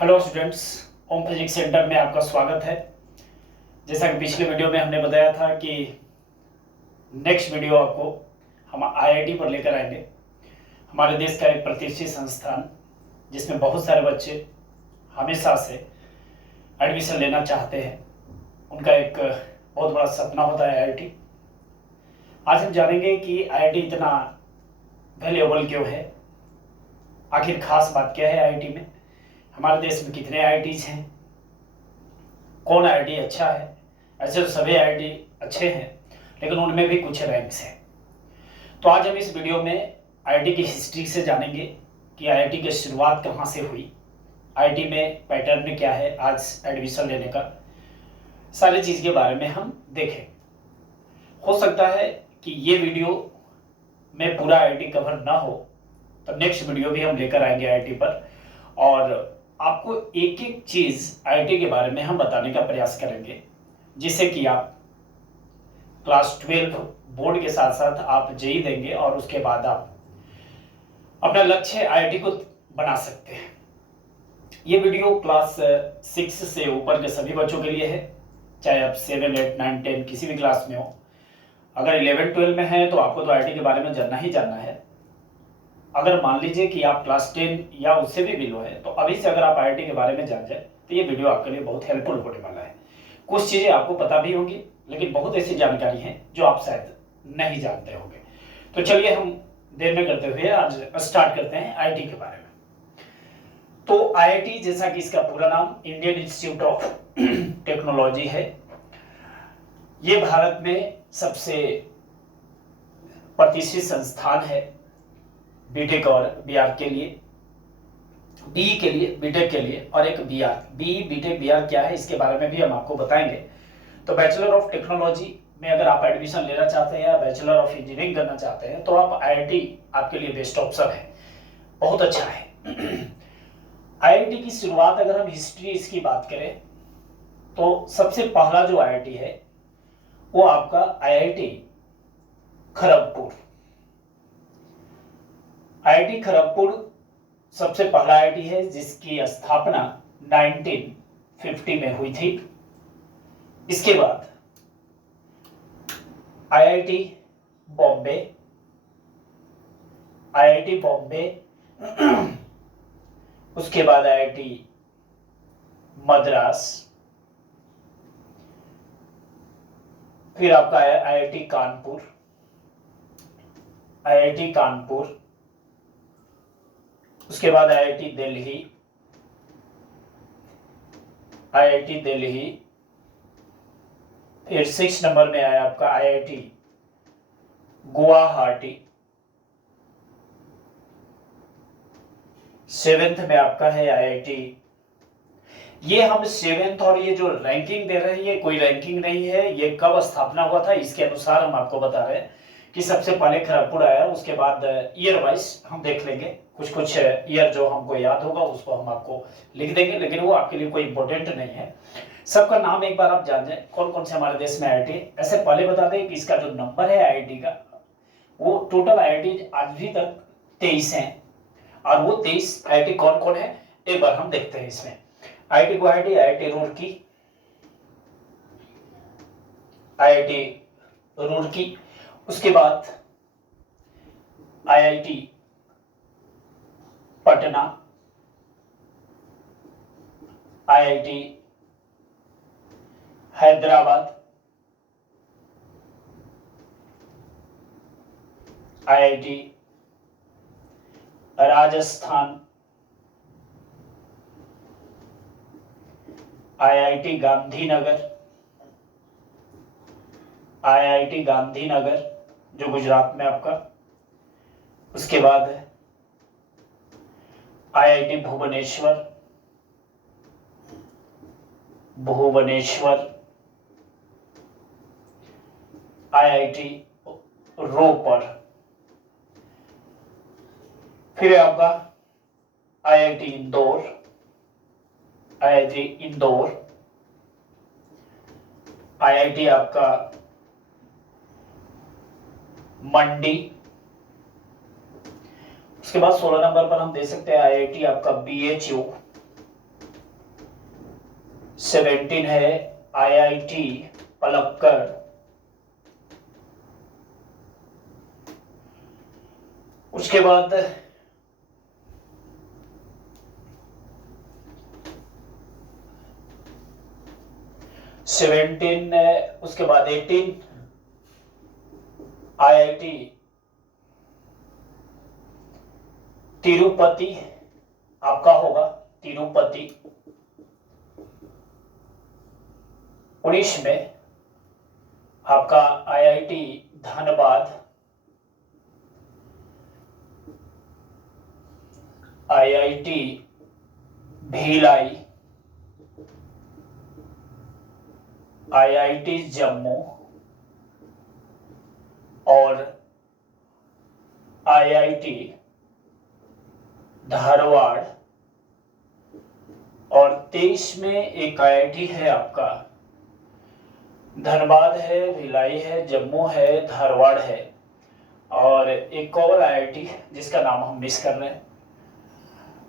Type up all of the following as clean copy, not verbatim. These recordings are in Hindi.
हेलो स्टूडेंट्स, ओम फिजिक्स सेंटर में आपका स्वागत है। जैसा कि पिछले वीडियो में हमने बताया था कि नेक्स्ट वीडियो आपको हम आईआईटी पर लेकर आएंगे। हमारे देश का एक प्रतिष्ठित संस्थान जिसमें बहुत सारे बच्चे हमेशा से एडमिशन लेना चाहते हैं। उनका एक बहुत बड़ा सपना होता है आईआईटी। आज हम जानेंगे कि आईआईटी इतना वैल्यूएबल क्यों है, आखिर खास बात क्या है आईआईटी में, हमारे देश में कितने आईआईटीज हैं, कौन आईआईटी अच्छा है। ऐसे तो सभी आईआईटी अच्छे हैं, लेकिन उनमें भी कुछ रैंक्स हैं। तो आज हम इस वीडियो में आईआईटी की हिस्ट्री से जानेंगे कि आईआईटी की शुरुआत कहाँ से हुई, आईआईटी में पैटर्न क्या है आज एडमिशन लेने का, सारी चीज़ के बारे में हम देखें। हो सकता है कि ये वीडियो में पूरा आईआईटी कवर ना हो, तो नेक्स्ट वीडियो भी हम लेकर आएंगे आईआईटी पर, और आपको एक एक चीज़ आईआईटी के बारे में हम बताने का प्रयास करेंगे, जिससे कि आप क्लास 12 बोर्ड के साथ साथ आप जेई देंगे और उसके बाद आप अपना लक्ष्य आईआईटी को बना सकते हैं। ये वीडियो क्लास 6 से ऊपर के सभी बच्चों के लिए है, चाहे आप 7, 8, 9, 10 किसी भी क्लास में हो। अगर 11, 12 में है तो आपको तो आईआईटी के बारे में जानना ही जानना है। अगर मान लीजिए कि आप क्लास 10 या उससे भी बिलो है, तो अभी से अगर आप आईआईटी के बारे में जान जाए तो ये वीडियो आपके लिए बहुत हेल्पफुल होने वाला है। कुछ चीज़ें आपको पता भी होंगी, लेकिन बहुत ऐसी जानकारी है जो आप शायद नहीं जानते होंगे। तो चलिए हम देर न करते हुए आज स्टार्ट करते हैं आईआईटी के बारे में। तो आईआईटी, जैसा कि इसका पूरा नाम इंडियन इंस्टीट्यूट ऑफ टेक्नोलॉजी है, ये भारत में सबसे प्रतिष्ठित संस्थान है बीटेक और बीआर के लिए, बीई के लिए, बीटेक के लिए, और एक बीआर। बीई, बीटेक, बीआर क्या है इसके बारे में भी हम आपको बताएंगे। तो बैचलर ऑफ टेक्नोलॉजी में अगर आप एडमिशन लेना चाहते हैं या बैचलर ऑफ इंजीनियरिंग करना चाहते हैं तो आप आईआईटी आपके लिए बेस्ट ऑप्शन है, बहुत अच्छा है। आईआईटी की शुरुआत अगर हम हिस्ट्री इसकी बात करें तो सबसे पहला जो आईआईटी है वो आपका आईआईटी खड़गपुर। आईआईटी खड़गपुर सबसे पहला आईआईटी है जिसकी स्थापना 1950 में हुई थी। इसके बाद आईआईटी बॉम्बे, आईआईटी बॉम्बे, उसके बाद आईआईटी मद्रास, फिर आपका आईआईटी कानपुर, आईआईटी कानपुर, उसके बाद आईआईटी दिल्ली, आईआईटी दिल्ली, फिर 6 नंबर में आया आपका आईआईटी गुवाहाटी, 7th में आपका है आईआईटी। ये हम 7th और ये जो रैंकिंग दे रहे हैं ये कोई रैंकिंग नहीं है, ये कब स्थापना हुआ था इसके अनुसार हम आपको बता रहे हैं कि सबसे पहले खड़गपुर आया, उसके बाद ईयर वाइज हम देख लेंगे, कुछ कुछ ईयर जो हमको याद होगा उसको हम आपको लिख देंगे, लेकिन वो आपके लिए कोई इंपॉर्टेंट नहीं है। सबका नाम एक बार आप जान जाए कौन कौन से हमारे देश में आईआईटी। ऐसे पहले बता दें कि इसका जो नंबर है आईआईटी का, वो टोटल आईआईटी आज भी तक 23 हैं, और वो 23 आईआईटी कौन कौन है एक बार हम देखते हैं इसमें। IIT Guwahati, IIT Roorkee, IIT Roorkee, उसके बाद IIT Patna, IIT Hyderabad, IIT Rajasthan, IIT Gandhinagar, IIT Gandhinagar जो गुजरात में आपका, उसके बाद आईआईटी भुवनेश्वर, भुवनेश्वर, आईआईटी रोपर, फिर आपका IIT Indore, IIT Indore, IIT आपका मंडी, उसके बाद 16 नंबर पर हम दे सकते हैं आईआईटी आपका बीएचयू, 17 है IIT पलक्कड़, उसके बाद 17 उसके बाद 18 IIT तिरुपति आपका होगा, तिरुपति 19 में आपका IIT Dhanbad, IIT Bhilai, IIT Jammu और IIT धारवाड़, और 23 में एक IIT है आपका धनबाद है, भिलाई है, जम्मू है, धारवाड़ है, और एक और IIT जिसका नाम हम मिस कर रहे हैं।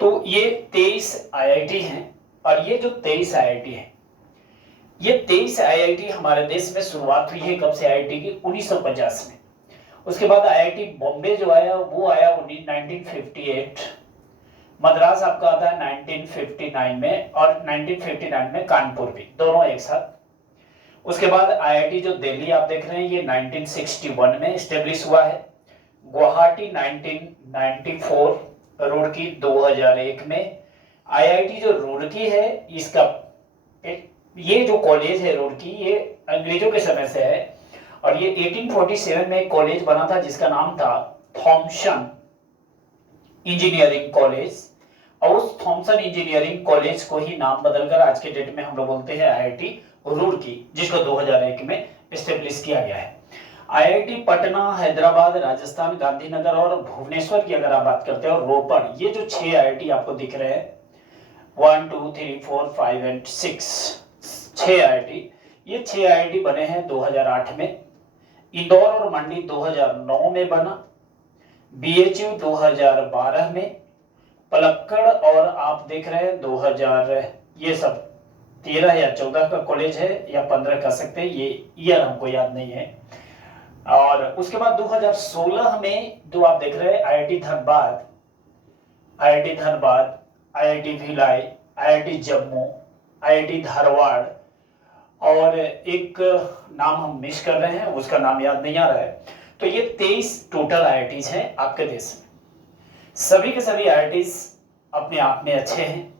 तो ये 23 IIT हैं, और ये जो 23 IIT हैं, ये 23 IIT हमारे देश में शुरुआत हुई है कब से IIT की? 1950 में। उसके बाद IIT बॉम्बे जो आया वो आया 1958, मद्रास आपका आता है 1959 में, और 1959 में कानपुर भी, दोनों एक साथ। उसके बाद IIT जो दिल्ली आप देख रहे हैं ये 1961 में स्टेब्लिश हुआ है, गुवाहाटी 1994, रुड़की 2001 में। IIT जो रुड़की है इसका ये जो कॉलेज है रुड़की, ये अंग्रेजों के समय से है, और ये 1847 में एक कॉलेज बना था जिसका नाम था थॉम्सन इंजीनियरिंग कॉलेज, और उस थॉम्सन इंजीनियरिंग कॉलेज को ही नाम बदलकर आज के डेट में हम लोग बोलते हैं IIT रुड़की, जिसको 2001 में स्टेब्लिश किया गया है। IIT पटना, हैदराबाद, राजस्थान, गांधीनगर और भुवनेश्वर की अगर आप बात करते हो, रोपड़, ये जो 6 IIT आपको दिख रहे हैं 1 2 3 4 5 एंड 6, 6 IIT, ये 6 IIT बने हैं 2008 में। इंदौर और मंडी 2009 में बना, BHU 2012 में, पलक्कड़ और आप देख रहे हैं 2000, ये सब 13 या 14 का कॉलेज है, या 15 कह सकते हैं, ये ईयर हमको याद नहीं है। और उसके बाद 2016 में जो आप देख रहे हैं IIT Dhanbad, IIT Dhanbad, IIT Bhilai, IIT Jammu, IIT Dharwad, और एक नाम हम मिस कर रहे हैं, उसका नाम याद नहीं आ रहा है। तो ये 23 टोटल IITs हैं आपके देश में। सभी के सभी IITs अपने आप में अच्छे हैं,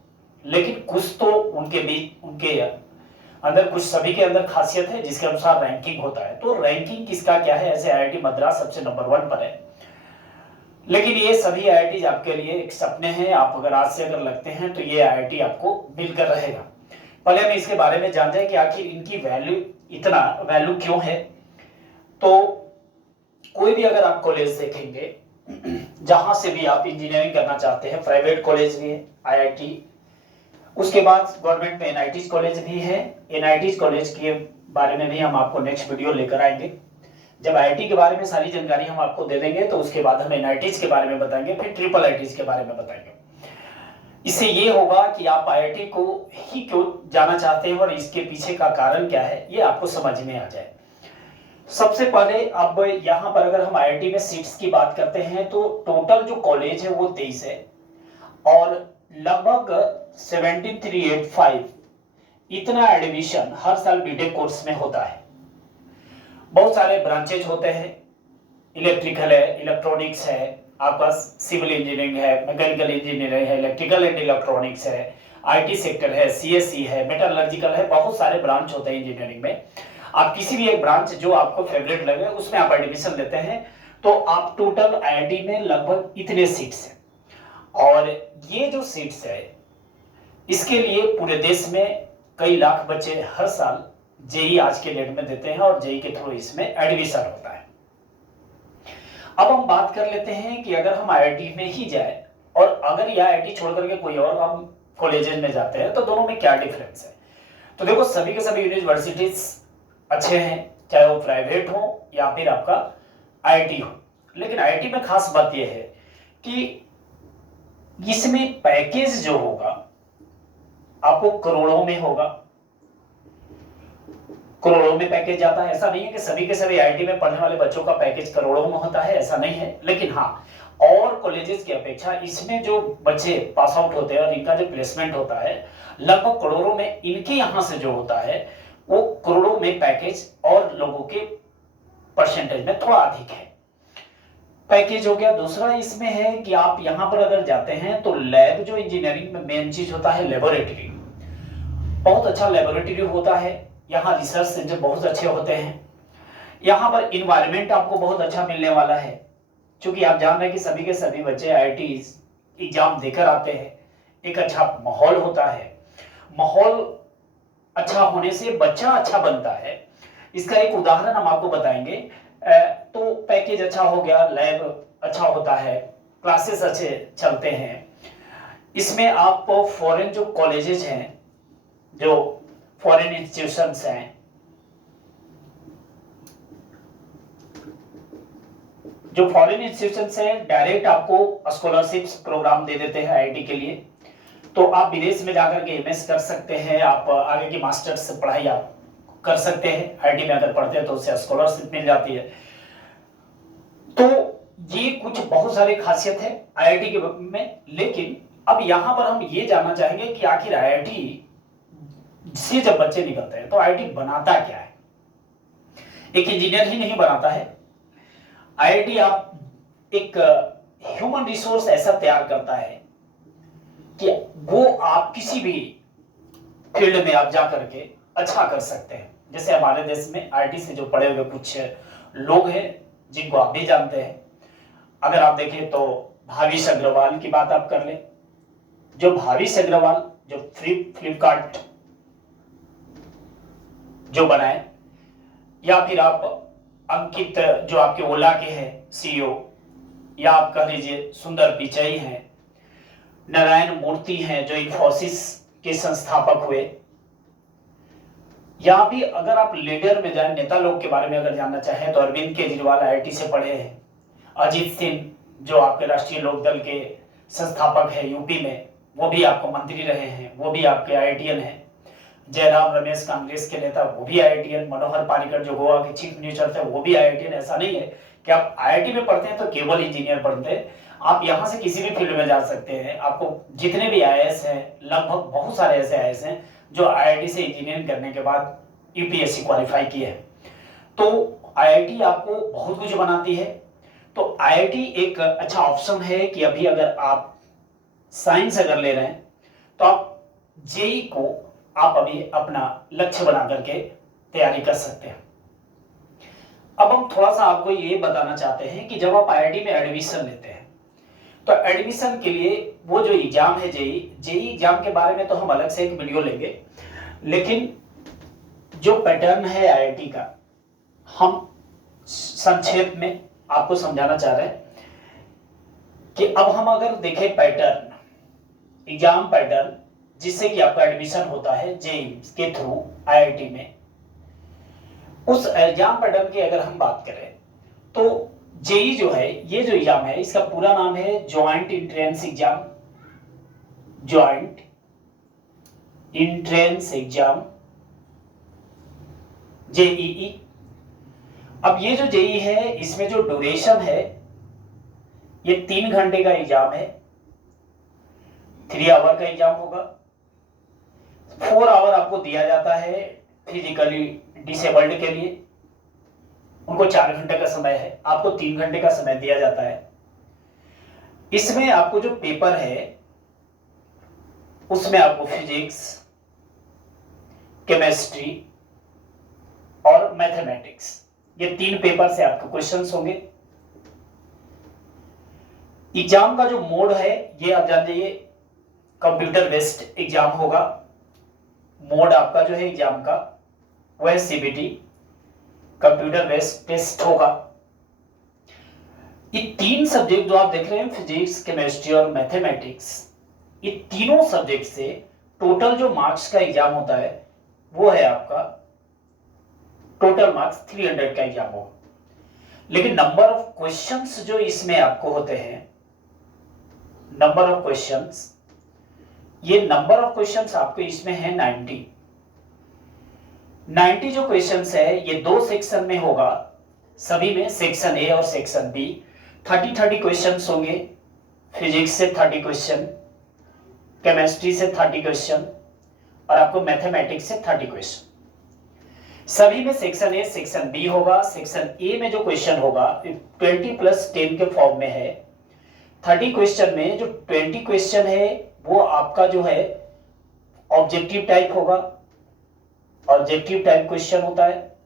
लेकिन कुछ तो उनके बीच, उनके अंदर कुछ, सभी के अंदर खासियत है जिसके अनुसार रैंकिंग होता है। तो रैंकिंग किसका क्या है? ऐसे IIT मद्रास सबसे नंबर 1 पर है, लेकिन ये सभी IITs आपके लिए एक सपने हैं। आप अगर आज से अगर लगते हैं तो ये IIT आपको मिलकर रहेगा। पहले हम इसके बारे में जानते हैं कि आखिर इनकी वैल्यू, इतना वैल्यू क्यों है। तो कोई भी अगर आप कॉलेज देखेंगे, जहां से भी आप इंजीनियरिंग करना चाहते हैं, प्राइवेट कॉलेज भी है IIT, उसके बाद गवर्नमेंट में NITs कॉलेज भी है। NITs कॉलेज के बारे में भी हम आपको नेक्स्ट वीडियो लेकर आएंगे। जब IIT के बारे में सारी जानकारी हम आपको दे देंगे तो उसके बाद हम NITs के बारे में बताएंगे, फिर ट्रिपल IITs के बारे में बताएंगे। इससे ये होगा कि आप IIT को ही क्यों जाना चाहते हैं और इसके पीछे का कारण क्या है, ये आपको समझ में आ जाए। सबसे पहले अब यहाँ पर अगर हम IIT में सीट्स की बात करते हैं तो टोटल जो कॉलेज है वो 23 है, और लगभग 7385 इतना एडमिशन हर साल बीटेक कोर्स में होता है। बहुत सारे ब्रांचेज होते हैं, इलेक्ट्रिकल है, इलेक्ट्रॉनिक्स है, आपका सिविल इंजीनियरिंग है, मैकेनिकल इंजीनियरिंग है, इलेक्ट्रिकल एंड इलेक्ट्रॉनिक्स है, IT सेक्टर है, CSE है, मेटलर्जिकल है, बहुत सारे ब्रांच होते हैं इंजीनियरिंग में। आप किसी भी एक ब्रांच जो आपको फेवरेट लगे उसमें आप एडमिशन लेते हैं, तो आप टोटल IIT में लगभग इतने सीट्स हैं। और ये जो सीट्स है इसके लिए पूरे देश में कई लाख बच्चे हर साल JEE आज के डेट में देते हैं, और JEE के थ्रू इसमें एडमिशन होता है। अब हम बात कर लेते हैं कि अगर हम IIT में ही जाए और अगर यह IIT छोड़ करके कोई और हम कॉलेजेस में जाते हैं तो दोनों में क्या डिफरेंस है। तो देखो, सभी के सभी यूनिवर्सिटीज अच्छे हैं, चाहे वो प्राइवेट हो या फिर आपका IIT हो, लेकिन IIT में खास बात यह है कि इसमें पैकेज जो होगा आपको करोड़ों में होगा, करोड़ों में पैकेज जाता है। ऐसा नहीं है कि सभी के सभी आईआईटी में पढ़ने वाले बच्चों का पैकेज करोड़ों में होता है, ऐसा नहीं है। लेकिन हाँ, और कॉलेजेस की अपेक्षा इसमें जो बच्चे पास आउट होते हैं और इनका जो प्लेसमेंट होता है लगभग करोड़ों में, इनके यहाँ से जो होता है वो करोड़ों में पैकेज और लोगों के परसेंटेज में थोड़ा अधिक है। पैकेज हो गया। दूसरा इसमें है कि आप यहाँ पर अगर जाते हैं तो लैब, जो इंजीनियरिंग में मेन चीज होता है लेबोरेटरी, बहुत अच्छा लेबोरेटरी होता है। यहाँ रिसर्च सेंटर बहुत अच्छे होते हैं। यहाँ पर इन्वायरमेंट आपको बहुत अच्छा मिलने वाला है, क्योंकि आप जान रहे हैं कि सभी के सभी बच्चे आईआईटी एग्जाम देकर आते हैं। एक अच्छा माहौल होता है। माहौल अच्छा होने से बच्चा अच्छा बनता है। इसका एक उदाहरण हम आपको बताएंगे। तो पैकेज अच्छा हो गया, लैब अच्छा होता है, क्लासेस अच्छे चलते हैं। इसमें आपको फॉरेन जो कॉलेजेस हैं, जो फॉरेन इंस्टीट्यूशंस हैं, जो फॉरेन इंस्टीट्यूशंस हैं, डायरेक्ट आपको स्कॉलरशिप्स प्रोग्राम दे देते हैं आईआईटी के लिए। तो आप विदेश में जाकर के एमएस कर सकते हैं, आप आगे की मास्टर्स पढ़ाई आप कर सकते हैं। आईआईटी में अगर पढ़ते हैं तो उससे स्कॉलरशिप मिल जाती है। तो ये कुछ बहुत सारी खासियत है आईआईटी के में। लेकिन अब यहां पर हम ये जानना चाहेंगे कि आखिर आईआईटी से जब बच्चे निकलते हैं तो आईआईटी बनाता क्या है। एक इंजीनियर ही नहीं बनाता है आईआईटी। आप एक ह्यूमन रिसोर्स ऐसा तैयार करता है कि वो आप किसी भी फील्ड में आप जा करके अच्छा कर सकते हैं। जैसे हमारे देश में आईआईटी से जो पढ़े हुए कुछ लोग हैं जिनको आप भी जानते हैं। अगर आप देखें तो भाविश अग्रवाल की बात आप कर लें। जो भाविश अग्रवाल जो फ्लिपकार्ट जो बनाए, या फिर आप अंकित जो आपके ओला के हैं सीईओ, या आप कह लीजिए सुंदर पिचाई हैं, नारायण मूर्ति हैं जो इंफोसिस के संस्थापक हुए, या भी अगर आप लीडर में जाए, नेता लोग के बारे में अगर जानना चाहें तो अरविंद केजरीवाल आईआईटी से पढ़े हैं। अजीत सिंह जो आपके राष्ट्रीय लोकदल के संस्थापक है यूपी में, वो भी आपको मंत्री रहे हैं, वो भी आपके आईआईटीएन हैं। जयराम रमेश कांग्रेस के नेता, वो भी आईआईटीएन। मनोहर पार्रिकर जो गोवा के चीफ मिनिस्टर थे, वो भी आईआईटीएन। ऐसा नहीं है कि आप आईआईटी में पढ़ते हैं तो केवल इंजीनियर बनते हैं। आप यहाँ से किसी भी फील्ड में जा सकते हैं। आपको जितने भी आईएएस हैं, लगभग बहुत सारे ऐसे आईएएस हैं जो आईआईटी से इंजीनियरिंग करने के बाद यूपीएससी क्वालिफाई किए हैं। तो आईआईटी आपको बहुत कुछ बनाती है। तो आईआईटी एक अच्छा ऑप्शन है कि अभी अगर आप साइंस अगर ले रहे हैं तो आप जेई को आप अभी अपना लक्ष्य बना करके तैयारी कर सकते हैं। अब हम थोड़ा सा आपको ये बताना चाहते हैं कि जब आप आईआईटी में एडमिशन लेते हैं तो एडमिशन के लिए वो जो एग्जाम है जेई एग्जाम के बारे में तो हम अलग से एक वीडियो लेंगे। लेकिन जो पैटर्न है आईआईटी का, हम संक्षेप में आपको समझाना चाह रहे हैं कि अब हम अगर देखें पैटर्न, एग्जाम पैटर्न जिससे कि आपका एडमिशन होता है जेई के थ्रू आईआईटी में, उस एग्जाम पैटर्न की अगर हम बात करें तो जेई जो है, ये जो एग्जाम है इसका पूरा नाम है joint entrance exam. Joint entrance exam, JEE. अब ये जो जेई है इसमें जो ड्यूरेशन है ये 3 घंटे का एग्जाम है। 3 आवर का एग्जाम होगा। 4 आवर आपको दिया जाता है फिजिकली डिसेबल्ड के लिए, उनको 4 घंटे का समय है, आपको 3 घंटे का समय दिया जाता है। इसमें आपको जो पेपर है उसमें आपको फिजिक्स, केमिस्ट्री और मैथमेटिक्स, ये 3 पेपर से आपके क्वेश्चंस होंगे। एग्जाम का जो मोड है ये आप जान जाइए, कंप्यूटर बेस्ड एग्जाम होगा। मोड आपका जो है एग्जाम का वह है सीबीटी, कंप्यूटर बेस्ड टेस्ट होगा। ये 3 सब्जेक्ट जो आप देख रहे हैं, फिजिक्स, केमिस्ट्री और मैथमेटिक्स, ये तीनों सब्जेक्ट से टोटल जो मार्क्स का एग्जाम होता है वो है आपका टोटल मार्क्स 300 का एग्जाम होगा। लेकिन नंबर ऑफ क्वेश्चंस जो इसमें आपको होते हैं, नंबर ऑफ क्वेश्चंस, ये नंबर ऑफ क्वेश्चंस आपके इसमें है 90। 90 जो क्वेश्चंस है ये 2 सेक्शन में होगा, सभी में सेक्शन ए और सेक्शन बी। 30 क्वेश्चंस होंगे। फिजिक्स से 30 क्वेश्चन, केमिस्ट्री से 30 क्वेश्चन और आपको मैथमेटिक्स से 30 क्वेश्चन। सभी में सेक्शन ए सेक्शन बी होगा। सेक्शन ए में जो क्वेश्चन होगा 20+10 के फॉर्म में है। 30 क्वेश्चन में जो 20 क्वेश्चन है वो आपका जो है ऑब्जेक्टिव टाइप होगा। ऑब्जेक्टिव टाइप क्वेश्चन होता है,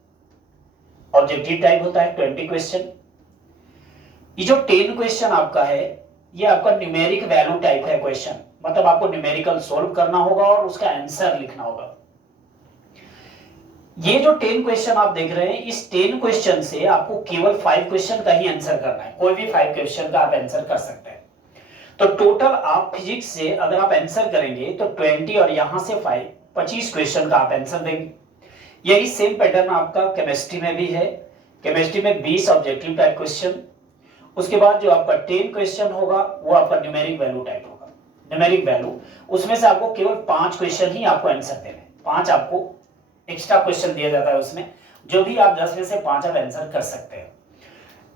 ऑब्जेक्टिव टाइप होता है 20 क्वेश्चन। ये जो 10 क्वेश्चन आपका है ये आपका न्यूमेरिक वैल्यू टाइप है क्वेश्चन, मतलब आपको न्यूमेरिकल सोल्व करना होगा और उसका आंसर लिखना होगा। ये जो 10 क्वेश्चन आप देख रहे हैं, इस 10 क्वेश्चन से आपको केवल 5 क्वेश्चन का ही आंसर करना है। कोई भी 5 क्वेश्चन का आप आंसर कर सकते हैं। तो टोटल आप फिजिक्स से अगर आप आंसर करेंगे तो 20 और यहां से 5 25 क्वेश्चन का आप आंसर देंगे। यही सेम पैटर्न आपका केमिस्ट्री में भी है। केमिस्ट्री में 20 ऑब्जेक्टिव टाइप क्वेश्चन, उसके बाद जो आपका 10 क्वेश्चन होगा वो आपका न्यूमेरिक वैल्यू टाइप होगा। न्यूमेरिक वैल्यू, उसमें से आपको केवल 5 क्वेश्चन ही आपको आंसर देने, 5 आपको एक्स्ट्रा क्वेश्चन दिया जाता है उसमें, जो भी आप 10 में से 5 आप आंसर कर सकते हैं।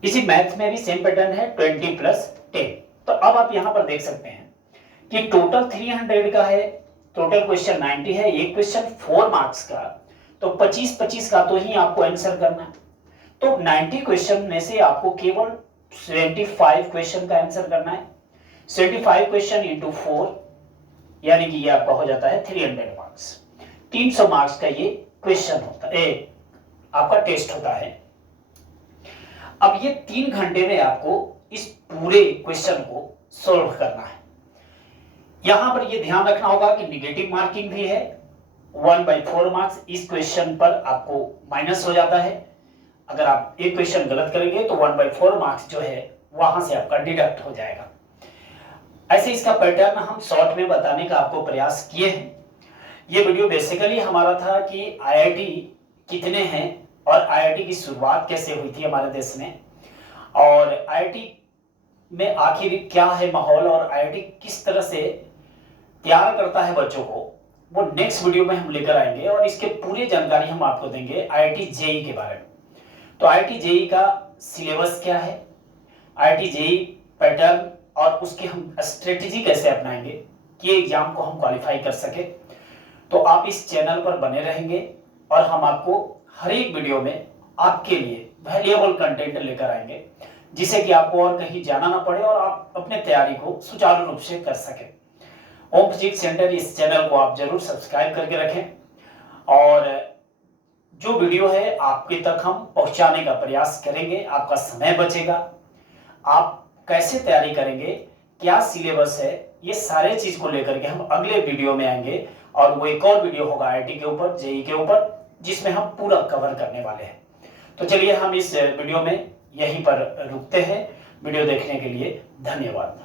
इसी मैथ में भी सेम पैटर्न है 20+10। तो अब आप यहां पर देख सकते हैं कि टोटल 300 का है, टोटल क्वेश्चन 90 है, एक क्वेश्चन 4 मार्क्स का, तो 25-25 का तो ही आपको आंसर करना है। तो 90 क्वेश्चन में से आपको केवल 75 क्वेश्चन का आंसर करना है। 75 क्वेश्चन इंटू 4 यानी कि ये आपका हो जाता है 300 मार्क्स। 300 मार्क्स का ये क्वेश्चन होता है, आपका टेस्ट होता है। अब ये 3 घंटे में आपको इस पूरे क्वेश्चन को सॉल्व करना है। यहां पर ये ध्यान रखना होगा कि निगेटिव मार्किंग भी है। 1/4 मार्क्स इस क्वेश्चन पर आपको माइनस हो जाता है। अगर आप एक क्वेश्चन गलत करेंगे तो 1/4 मार्क्स जो है वहां से आपका डिडक्ट हो जाएगा। ऐसे इसका पैटर्न हम शॉर्ट में बताने का आपको प्रयास किए हैं। ये वीडियो बेसिकली हमारा था कि आईआईटी कितने हैं और आईआईटी की शुरुआत कैसे हुई थी हमारे देश में, और आईआईटी में आखिर क्या है माहौल और आईआईटी किस तरह से तैयार करता है बच्चों को, वो नेक्स्ट वीडियो में हम लेकर आएंगे और इसके पूरी जानकारी हम आपको देंगे आईआईटी जेई के बारे में। तो आईआईटी जेई का सिलेबस क्या है, आईआईटी जेई पैटर्न और उसकी हम स्ट्रेटेजी कैसे अपनाएंगे कि एग्जाम को हम क्वालिफाई कर सके। तो आप इस चैनल पर बने रहेंगे और हम आपको हर एक वीडियो में आपके लिए वैल्यूएबल कंटेंट लेकर आएंगे, जिससे कि आपको और कहीं जाना ना पड़े और आप अपने तैयारी को सुचारू रूप से कर सकें। ओम फिजिक्स सेंटर इस चैनल को आप जरूर सब्सक्राइब करके रखें और जो वीडियो है आपके तक हम पहुंचाने का प्रयास करेंगे। आपका समय बचेगा, आप कैसे तैयारी करेंगे, क्या सिलेबस है, ये सारे चीज को लेकर के हम अगले वीडियो में आएंगे और वो एक और वीडियो होगा आईआईटी के ऊपर, जेई के ऊपर, जिसमें हम पूरा कवर करने वाले हैं। तो चलिए हम इस वीडियो में यहीं पर रुकते हैं। वीडियो देखने के लिए धन्यवाद।